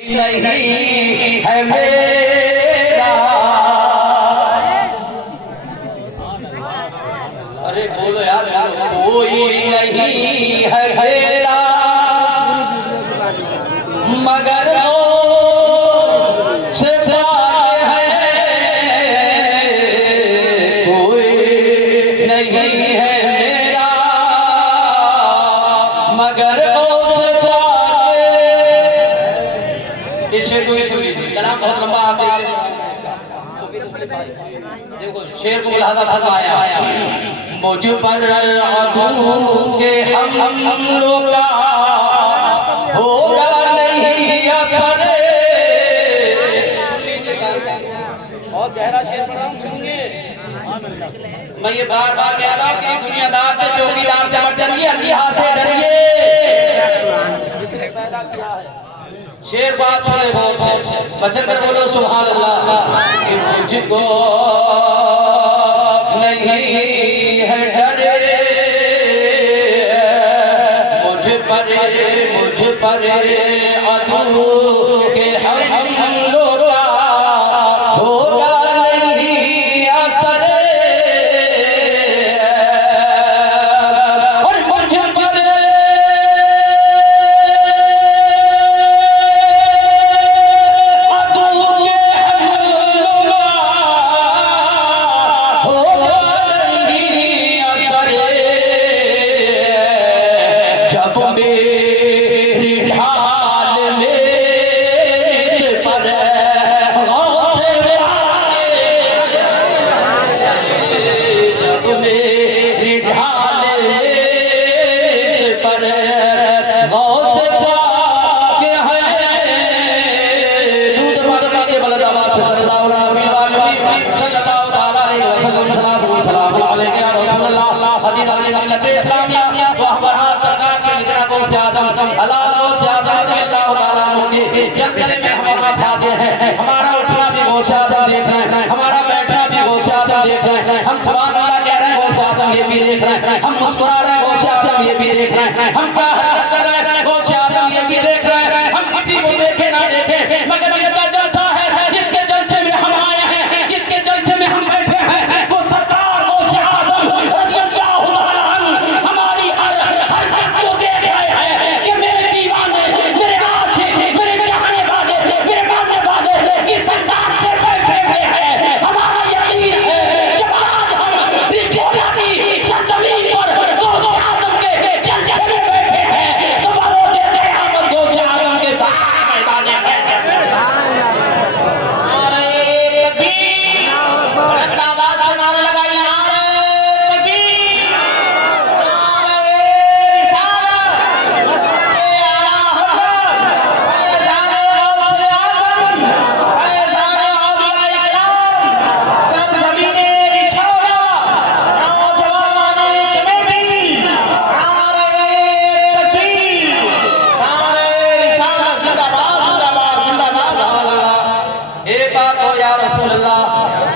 نہیں ہے میرا، ارے بولو یار، کوئی نہیں ہے میرا مگر سے پاک ہے، کوئی نہیں ہے میرا مگر سے پاک ہے۔ یہ شعر کوئی سنی کلام بہت لمبا آتا ہے، دیکھو شعر کو ملاحظہ فرمایا، مجھ پر عدو کے حملوں کا ہوگا نہیں اثر۔ بہت گہرا شعر پڑھ رہا ہوں، سنوں گے؟ میں یہ بار بار کہتا ہوں کہ دنیا دار سے چوکیدار سے مت ڈریے، اللہ سے ڈریے جس نے پیدا کیا ہے۔ شعر بات سنے غور سے، بچن کر بولو سبحان اللہ۔ کہ مجھ کو نہیں ہے ڈر، مجھ پر عدو کے حملوں کا ہوگا نہیں اثر، اور مجھ پر عدو کے حملوں کا ہوگا نہیں اثر، جب میری ڈھال میرے پر غوث آئے، جب میری ڈھال میرے پر غوث پاک ہے، دودھ مدمہ کے بلد آباد سے صلی اللہ علیہ وسلم صلی اللہ علیہ وسلم سلام علیکہ یا رسول اللہ، حدیث علی ملت اسلامیہ وحبرات سرکار سے جتنا کو سیادم حلال کو سیادم رضی اللہ تعالیٰ عنہ کی جنگل میں ہمارا فادر ہے، ہمارا اٹھنا بھی وہ سیادم دیکھ رہے ہیں، ہمارا بیٹھنا بھی وہ سیادم دیکھ رہے ہیں، ہم سبحان اللہ کہہ رہے ہیں وہ سیادم یہ بھی دیکھ رہے ہیں، ہم مسکرا رہے ہیں وہ سیادم یہ بھی دیکھ رہے ہیں، ہم کیا حرکت کر رہے ہیں وہ سیادم یہ بھی دیکھ رہے ہیں، ہم کسی کو دیکھے نہ دیکھے مگر اس کا جلسہ ہے، جس کے جلسے میں ہم آئے ہیں، جس کے جلسے میں ہم بیٹھے ہیں، وہ سرکار وہ سیادم رضی اللہ تعالیٰ عنہ ہماری ہر حرکت کو دیکھ رہے ہیں کہ میرے دیوانے، میرے عاشق، میرے چاہنے والے، میرے ماننے والے اس انداز سے بیٹھے ہوئے ہیں۔ ہمارا یقین ہے جب آج ہم رجولانی سرزمین پر غوث اعظم کے جلسے میں بیٹھے ہیں تو بروز قیامت غوث اعظم کے ساتھ میدان محشر میں۔ نعرہ تکبیر، بلند آواز سے نعرہ لگائیے، نعرہ تکبیر، نعرہ رسالت، رسالت اعلیٰ حضرت، فیضان غوث اعظم، فیضان اولیاء کرام، سرزمین رچھوڑا، نوجوان کمیٹی، نعرہ تکبیر، نعرہ رسالت، زندہ باد، زندہ باد، زندہ باد۔ ایک بات ہو یا رسول اللہ،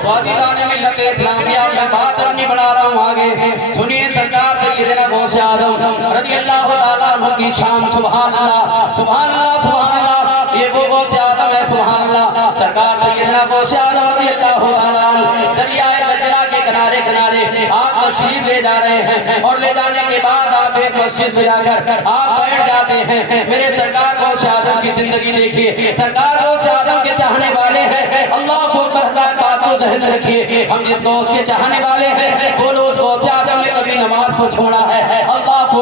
وادیدان ملت اسلامیہ، میں بات اپنی بڑھا رہا ہوں آگے، سنیے سرکار سیدنا غوث اعظم رضی اللہ تعالیٰ عنہ کی شان، سبحان اللہ، سبحان اللہ، سبحان اللہ، یہ وہ غوث اعظم ہے، سبحان اللہ، سرکار سیدنا غوث اعظم رضی اللہ تعالیٰ عنہ دریائے دجلہ کے کنارے کنارے آپ تشریف لے جا رہے ہیں، اور لے جانے کے بعد آپ ایک مسجد میں جا کر آپ بیٹھ جاتے ہیں۔ میرے سرکار غوث اعظم کی زندگی دیکھیے، سرکار غوث اعظم کے چاہنے والے ہیں، اللہ کو بہتر بات کو ذہن رکھیے، ہم جس غوث کے چاہنے والے ہیں بولو اس غوث اعظم نے کبھی نماز کو چھوڑا ہے، اللہ کو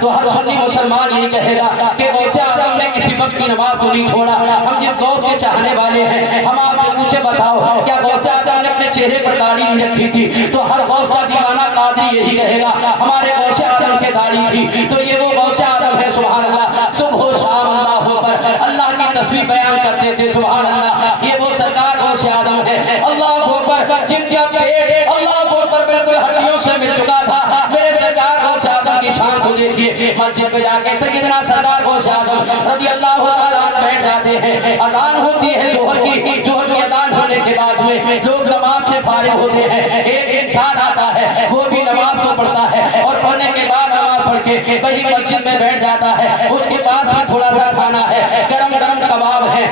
تو ہر سنی مسلمان یہ کہے گا کہ غوث اعظم نے کسی وقت کی نماز کو نہیں چھوڑا۔ ہم جس غوث کے چاہنے والے ہیں، ہم آپ سے پوچھے بتاؤ کیا غوث اعظم نے اپنے چہرے پر داڑھی نہیں رکھی تھی؟ تو ہر غوث کا دیوانہ قادری یہی کہے گا ہمارے غوث اعظم کے داڑھی تھی، تو یہ وہ غوث اعظم ہے، سبحان اللہ، صبح و شام اللہ پر اللہ کی تسبیح بیان کرتے تھے، سبحان اللہ، یہ وہ سرکار غوث اعظم ہے، اللہ پر جن کا پیٹ اللہ پر بالکل ہڈیوں سے مل چکا تھا۔ میرے سرکار غوث اعظم کی شان کو دیکھیے، مسجد پہ جا کے سیدنا سردار غوث اعظم رضی اللہ تعالیٰ عنہ بیٹھ جاتے ہیں، اذان ہوتی ہے ظہر کی اذان ہونے کے بعد میں لوگ نماز سے فارغ ہوتے ہیں، ایک انسان آتا ہے وہ بھی نماز کو پڑھتا ہے، اور پڑھنے کے بعد نماز پڑھ کے وہی مسجد میں بیٹھ جاتا ہے، اس کے پاس میں تھوڑا سا کھانا ہے، گرم گرم کباب ہے،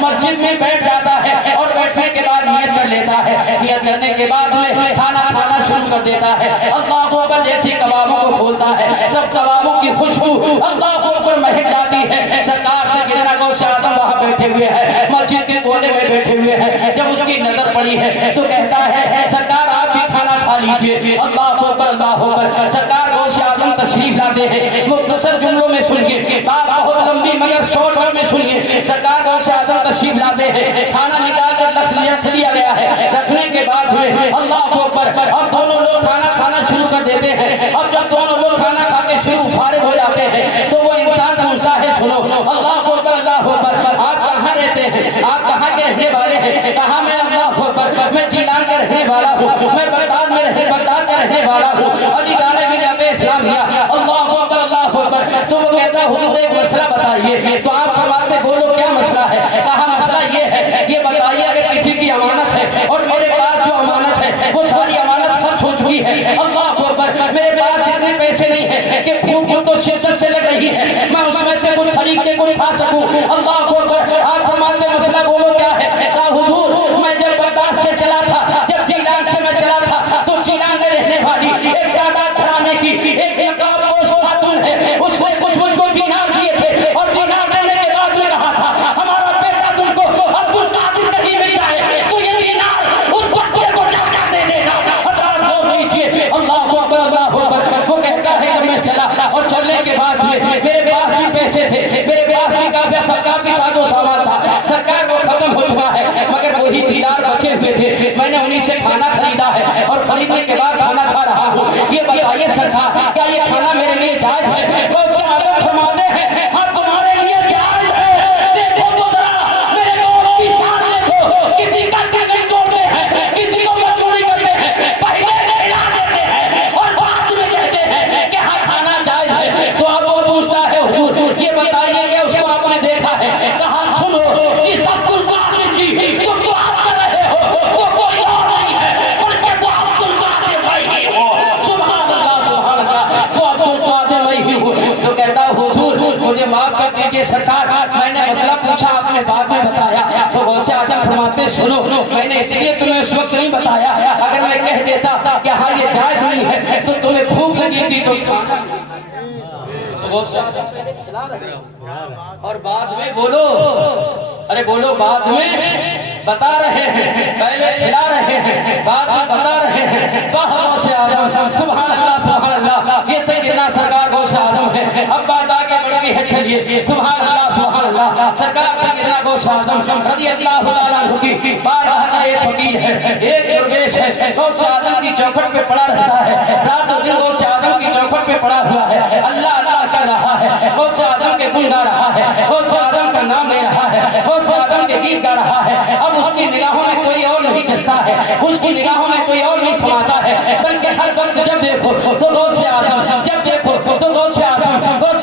مسجد میں بیٹھ جاتا ہے اور بیٹھنے کے بعد نیت کر لیتا ہے. نیت کرنے کے بعد میں کھانا کھانا شروع کر دیتا ہے. اللہ اکبر جیسے کبابوں کو کھولتا ہے جب کبابوں کی خوشبو اللہ اکبر مہک جاتی ہے. سرکار سے کتنا غوث اعظم وہاں بیٹھے ہوئے ہیں, مسجد کے کونے میں بیٹھے ہوئے ہیں. جب اس کی نظر پڑی ہے تو کہتا ہے سرکار آپ بھی کھانا کھا لیجئے. اللہ اکبر اللہ اکبر. سرکار غوث اعظم تشریف لاتے ہیں. مختصر جملوں میں سنیے, بات بہت لمبی مگر شارٹ میں سنیے. سرکار غوث اعظم تشریف لاتے ہیں, کھانا نکال کر رکھ لیا گیا ہے. رکھنے کے بعد ہوئے اللہ اکبر اب دونوں لوگ کھانا کھانا شروع کر دیتے ہیں. اب جب دونوں لوگ کھانا کھا کے شروع فارغ ہو جاتے ہیں تو وہ انسان پوچھتا ہے سنو اللہ اکبر اللہ اکبر آپ کہاں رہتے ہیں, آپ کہاں کے رہنے والے ہیں. کہاں میں اللہ اکبر میں جیلان کے رہنے والا ہوں, میں بغداد کے رہنے والا ہوں. عزیزان ملت اسلامیہ اللہ اکبر اللہ اکبر. تو وہ کہتا حضور ایک مسئلہ بتائیے. تو آپ فرماتے بولو کیا مسئلہ ہے. کہا مسئلہ یہ ہے, یہ بتائیے اگر کسی کی امانت ہے اور میرے پاس جو امانت ہے وہ ساری امانت خرچ ہو چکی ہے. اللہ اکبر میرے پاس اتنے پیسے نہیں ہیں کہ بھوک تو شدت سے لگ رہی ہے میں اس میں سے کچھ خرید کے کچھ کھا سکوں. اللہ اکبر آپ فرماتے مسئلہ بولو کیا ہے. کہا حضور میں جب بغداد سے چلا تھا, جب جیلان سے میں چلا تھا تو جیلان میں رہنے والی ایک سادات گھرانے کی ایک نقاب پوش خاتون ہے, اس نے کچھ مجھ کو دینار دیے تھے اور دینار دینے کے بعد میں کہا تھا ہمارا بیٹا تم کو عبد القادر کہیں مل جائے تو یہ دینار اس بچے کو جا کر دے دینا. حضرات غور کیجیے اللہ اکبر اللہ اکبر. وہ کہتا ہے کہ میں چلا اور چلنے کے بعد میرے پاس بھی پیسے تھے, میرے پاس بھی کافی ساز و سامان تھا. سرکار وہ ختم ہو چکا ہے مگر وہی دینار بچے ہوئے تھے. میں نے انہیں سے کھانا خریدا ہے اور خریدنے کے بعد کھانا کھا رہا ہوں. یہ بتائیے سرکار کیا یہ کھانا میرے لیے جائز ہے. غوث اعظم فرماتے ہیں ہاں تمہارے لیے جائز ہے. دیکھو تو ذرا میرے دوست کی شان دیکھو, کسی کا دل نہیں توڑتے ہیں, کسی کو مجبوری کرتے ہیں, پہلے کھلا دیتے ہیں اور بعد میں کہتے ہیں کہ ہاں کھانا جائز ہے. تو آپ وہ پوچھتا ہے حضور یہ بتائیے کہ اس کو آپ نے دیکھا ہے. کہا سنو جس عبد القادر کی تم بات کر رہے ہو وہ کوئی اور نہیں ہے بلکہ وہ عبد القادر وہی ہو. سبحان اللہ سبحان اللہ, وہ عبد القادر وہی ہو. تو کہتا حضور مجھے معاف کر دیجئے سرکار, میں نے مسئلہ پوچھا آپ نے بعد میں بتایا. تو غوث اعظم فرماتے سنو میں نے اس لیے تمہیں اس وقت نہیں بتایا, اگر میں کہہ دیتا کہ ہاں یہ جائز نہیں ہے تو تمہیں بھوک لگی تھی تو کھلا رہے اور بعد میں بولو, ارے بولو بعد میں بتا رہے ہیں, پہلے کھلا رہے ہیں بعد میں بتا رہے ہیں. واہ غوث اعظم سبحان اللہ سبحان اللہ. یہ سیدنا سرکار غوث اعظم ہے. اب بات آگے بڑھتی ہے, چلیے سبحان اللہ سبحان اللہ. سرکار سیدنا غوث اعظم رضی اللہ تعالیٰ عنہ کی بارگاہ کا ایک فقیر ہے, ایک درویش ہے, غوث اعظم کی چوکھٹ پہ پڑا رہتا ہے. رات و دن غوث اعظم کی چوکھٹ پہ پڑا ہوا ہے, اللہ اللہ کر رہا ہے, غوث اعظم کے گن گا رہا ہے, غوث اعظم کا نام لے رہا ہے, غوث اعظم کے گیت گا رہا ہے. اب اس کی نگاہوں میں کوئی اور نہیں جستا ہے, اس کی نگاہوں میں کوئی اور نہیں سماتا ہے, بلکہ ہر وقت جب دیکھو تو غوث اعظم, جب دیکھو تو غوث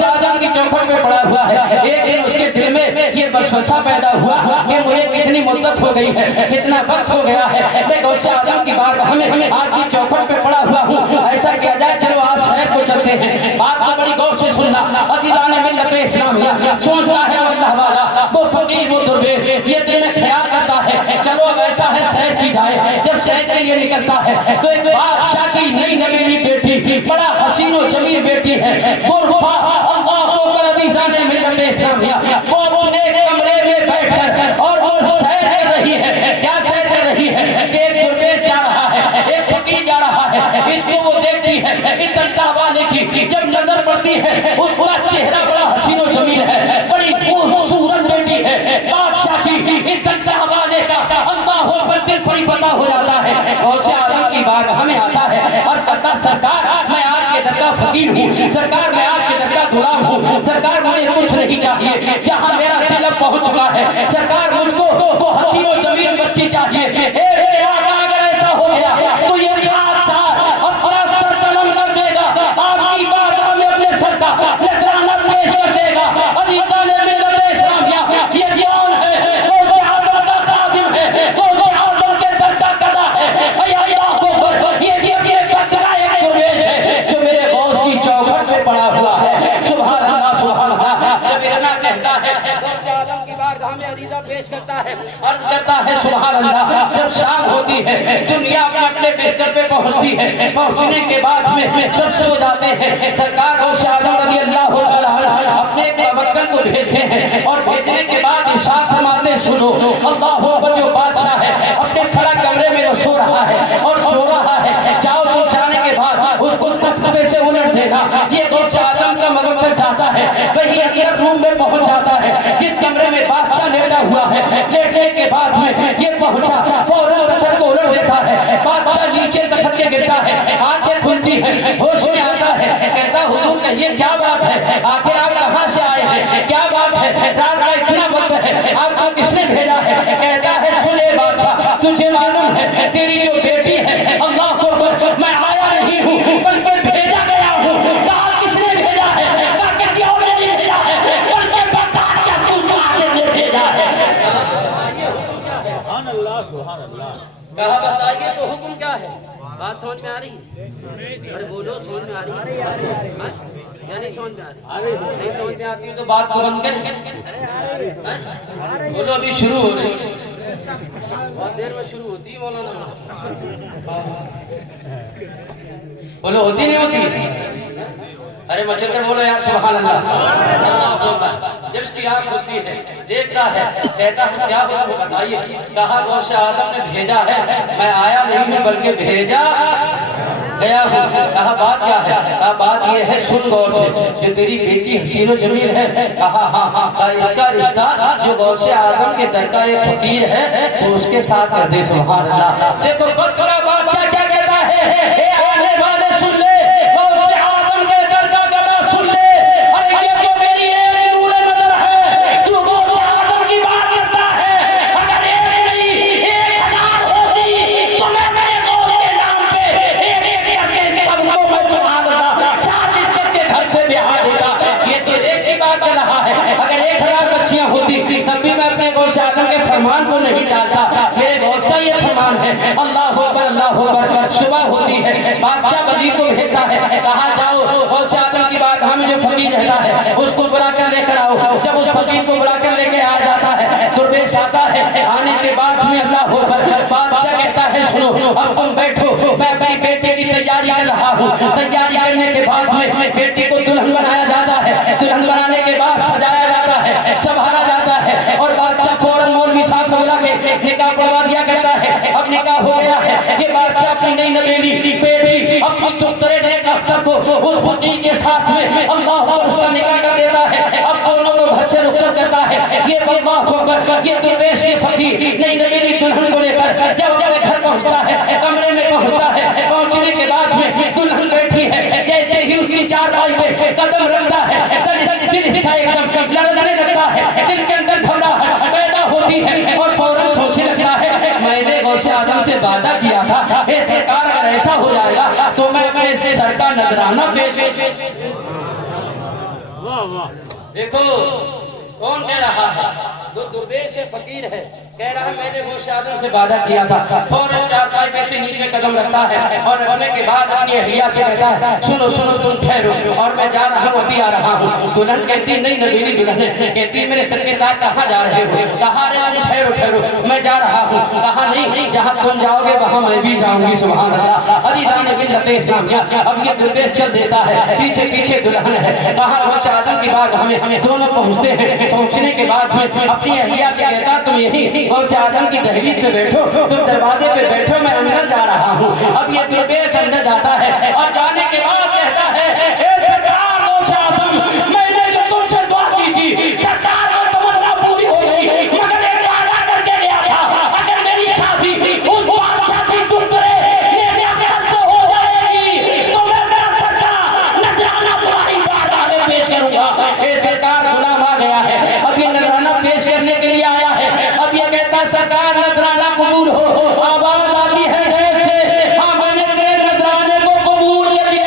اعظم کی چوکھٹ پہ پڑا ہوا ہے. ایک دن اس کے دل میں یہ وسوسہ پیدا ہوا کہ مجھے کتنی مدت ہو گئی ہے, کتنا وقت ہو گیا ہے, میں غوث اعظم کی بارگاہ میں آپ کی چوکھٹ پہ پڑا ہوا ہوں. ایسا کیا جائے چلو آج شہر کو چلتے ہیں. بات کو بڑی غور سے سننا. عزیزان ملت اسلامیہ سوچتا ہے اللہ والا, وہ فقیر وہ درویش یہ دل میں خیال کرتا ہے چلو اب ایسا ہے سیر کی جائے. جب سیر کے لیے نکلتا ہے تو ایک بادشاہ کی نئی نویلی بیٹی, بڑا حسین و جمیل بیٹی ہے, غرفہ اللہ اکبر. عزیزان ملت اسلامیہ وہ اپنے کمرے میں بیٹھ کر اور وہ سیر کر رہی ہے. کیا سیر کر رہی ہے کہ ایک درویش جا رہا ہے, ایک فقیر جا رہا ہے, اس کو وہ دیکھتی ہے. اس اللہ والے کی جب نظر پڑتی ہے اس کا چہرہ بڑا حسین و جمیل ہے, بڑی خوبصورت بیٹی ہے بادشاہ کی. اس اللہ والے کا اللہ اکبر دل فریفتہ ہو جاتا ہے. غوث اعظم کی بارگاہ میں آتا ہے اور کہتا سرکار میں آپ کے در کا فقیر ہوں, سرکار میں آپ کے در کا غلام ہوں, سرکار مجھے کچھ نہیں چاہیے, جہاں میرا دل اب پہنچ چکا ہے سرکار مجھ کو وہ حسین و جمیل بچی چاہیے. اے آقا اگر ایسا ہو گیا تو یہ ساتھ اپنا سر قلم کر دے گا, آپ کی بارگاہ میں اپنے سر کا نذرانہ پیش کر دے گا. عزیزان ملت اسلامیہ یہ کون ہے؟ غوث اعظم کا خادم ہے, غوث اعظم کے در کا گدا ہے. اے اللہ اکبر, یہ بھی اپنے قد کا ایک درویش ہے جو میرے غوث کی چوکھٹ پہ پڑا ہوا ہے. سبحان اللہ سبحان اللہ. جب اتنا کہتا ہے غوث اعظم کی بارگاہ میں عریضہ پیش کرتا ہے، عرض کرتا ہے سبحان اللہ. جب شام ہوتی ہے دنیا اپنے اپنے بستر پہ پہنچتی ہے، پہنچنے کے بعد میں سب سو جاتے ہیں. سرکار غوث اعظم رضی اللہ تعالی اپنے موکل کو بھیجتے ہیں اور بھیجنے کے بعد ارشاد فرماتے سنو اللہ اکبر. جو بادشاہ ہے اپنے کھڑا کمرے میں وہ سو رہا ہے اور سو رہا ہے، جاؤ تم جانے کے بعد اس کو تختے سے الٹ دے گا. یہ غوث اعظم کا موکل جاتا ہے، وہی اندر روم میں پہنچ جاتا ہے جس کمرے میں بادشاہ لیٹا ہوا ہے. لیٹنے کے بعد میں یہ پہنچا، فوراً تخت کو الٹ دیتا ہے. بادشاہ نیچے تخت کے گرتا ہے، آنکھیں کھلتی ہیں، ہوش میں آتا ہے، کہتا حضور کہیے کیا بات ہے، آخر آپ کہاں سے آئے ہیں، کیا بات ہے، رات کا اتنا وقت ہے، آپ کو کس نے بھیجا ہے؟ کہتا ہے سنے بادشاہ تجھے معلوم ہے تیری جو بیٹی ہے اللہ اکبر میں آیا نہیں ہوں بلکہ بھیجا گیا ہوں. کہا کس نے بھیجا ہے؟ کہا کسی اور نے نہیں بھیجا ہے بلکہ بتا کیا تم کو آدم نے بھیجا ہے. سبحان اللہ سبحان اللہ. کہا بتائیے تو حکم کیا ہے؟ بات سمجھ میں آ رہی ہے؟ ارے بولو سمجھ میں آ رہی ہے یا نہیں سمجھ میں آ رہی؟ نہیں سمجھ میں آتی تو بات کو بند کر. بولو ابھی شروع ہو رہی ہے، بہت دیر میں شروع ہوتی ہے مولانا. بولو ہوتی نہیں ہوتی؟ ارے مچل کر بولو یار سبحان اللہ. اللہ اکبر. جب اس کی آنکھ کھلتی ہے دیکھتا ہے، کہتا ہے کیا حکم بتائیے. کہا غوث اعظم نے بھیجا ہے، میں آیا نہیں ہوں بلکہ بھیجا گیا ہوں. کہا بات کیا ہے؟ کہا بات یہ ہے سن غور سے، جو تیری بیٹی حسین و جمیل ہے. کہا ہاں. کہا اس کا رشتہ جو غوث اعظم کے در کا ایک فقیر ہے تو اس کے ساتھ کر دے. سبحان اللہ. دیکھو وقت کا بادشاہ کیا کہتا ہے، اے آنے والے سن لے، غوث اعظم کے در کا گلا سن لے. ارے یہ تو میری ایک نور نظر ہے، تو غوث اعظم کی بات کرتا ہے. اگر ایک نہیں 1000 ہوتی تو میں میرے غوث کے نام پہ ایک ایک کر کے سب کو میں سبحان اللہ ساتھ عزت کے گھر سے بہا دیتا. یہ تو ایک ہی بات کر رہا ہے. اگر 1000 بچیاں ہوتی تب بھی میں اپنے غوث اعظم کے فرمان کو نہیں ڈالتا. میرے غوث کا یہ فرمان ہے اللہ اکبر اللہ اکبر. صبح ہوتی ہے، بادشاہ وزیر کو بھیجتا ہے، کہا جاؤ غوث اعظم کی بارگاہ میں جو فقیر رہتا ہے اس کو بلا کر لے کر آؤ. جب اس فقیر کو بلا کر لے کے آ جاتا ہے، درویش آتا ہے. آنے کے بعد میں اللہ اکبر بادشاہ کہتا ہے سنو اب تم بیٹھو، میں اپنی بیٹے کی تیاری کر رہا ہوں. تیاری کرنے کے بعد میں بیٹی کو دلہن بنایا جاتا ہے. دلہن بنانے کے بعد سجایا جاتا ہے، سنبھالا جاتا ہے اور بادشاہ فوراً مولوی صاحب کو بلا کے نکاح پڑھوا دیا کرتا ہے. اب نکاح ہو گیا ہے. یہ بادشاہ اپنی نئی نویلی بیٹی اپنی دختر نیک اختر کو اس فقیر کے ساتھ میں اللہ اکبر اس کا نکاح کر دیتا ہے. اب دونوں کو گھر سے رخصت کرتا ہے. یہ اللہ اکبر یہ درویش یہ فقیر نئی نویلی دلہن کو لے کر جب اپنے گھر پہنچتا ہے، کمرے میں پہنچتا ہے. پہنچنے کے بعد میں دلہن بیٹھی ہے، جیسے ہی اس کی چارپائی پہ قدم رکھتا ہے دل اس کا ایک دم لڑنے لگتا ہے. دل کے اندر گھبراہٹ پیدا ہوتی ہے اور فوراً سوچنے لگتا ہے میں نے غوث اعظم سے وعدہ کیا تھا اے سرکار اگر ایسا ہو جائے گا تو میں اپنے سر کا نذرانہ پیش. دیکھو کون کہہ رہا ہے؟ جو درویش فقیر ہے کہہ رہا ہے میں نے غوث اعظم سے وعدہ کیا تھا. فوراً چارپائی پہ سے نیچے قدم رکھتا ہے اور رکھنے کے بعد اپنی اہلیہ سے کہتا ہے سنو سنو تم ٹھہرو اور میں جا رہا ہوں ابھی آ رہا ہوں. دلہن کہتی نہیں نویلی دلہن ہے، کہتی میرے سر کے تاج کہاں جا رہے ہو؟ کہا رے تم ٹھہرو ٹھہرو میں جا رہا ہوں. کہا نہیں جہاں تم جاؤ گے وہاں میں بھی جاؤں گی. سبحان اللہ. عزیزان ملت اسلامیہ اب یہ درویش چل دیتا ہے، پیچھے پیچھے دلہن ہے. کہا غوث اعظم کی بارگاہ میں دونوں پہنچتے ہیں. پہنچنے کے بعد میں اپنی اہلیہ سے کہتا تم یہی غوث اعظم کی دہلیز پہ بیٹھو، تم دروازے پہ بیٹھو، میں اندر جا رہا ہوں. اب یہ درویش اندر جاتا ہے اور جانے کے بعد کہتا ہے اے سرکار غوث اعظم میں نے جو تم سے دعا کی تھی سرکار وہ تمنا پوری ہو گئی، مگر ایک وعدہ کر کے گیا تھا اگر میری شادی اس بادشاہ کی دخترے نیک اختر سے ہو جائے گی تو میں اپنا سر کا نذرانہ تمہاری بارگاہ میں پیش کروں گا. اے سرکار غلام آ گیا ہے، اب یہ نذرانہ پیش کرنے کے لیے آیا ہے. اب یہ کہتا سرکار نذرانہ قبول ہو. آواز آتی ہے غیب سے ہاں میں نے تیرے نذرانے کو قبول کر لیا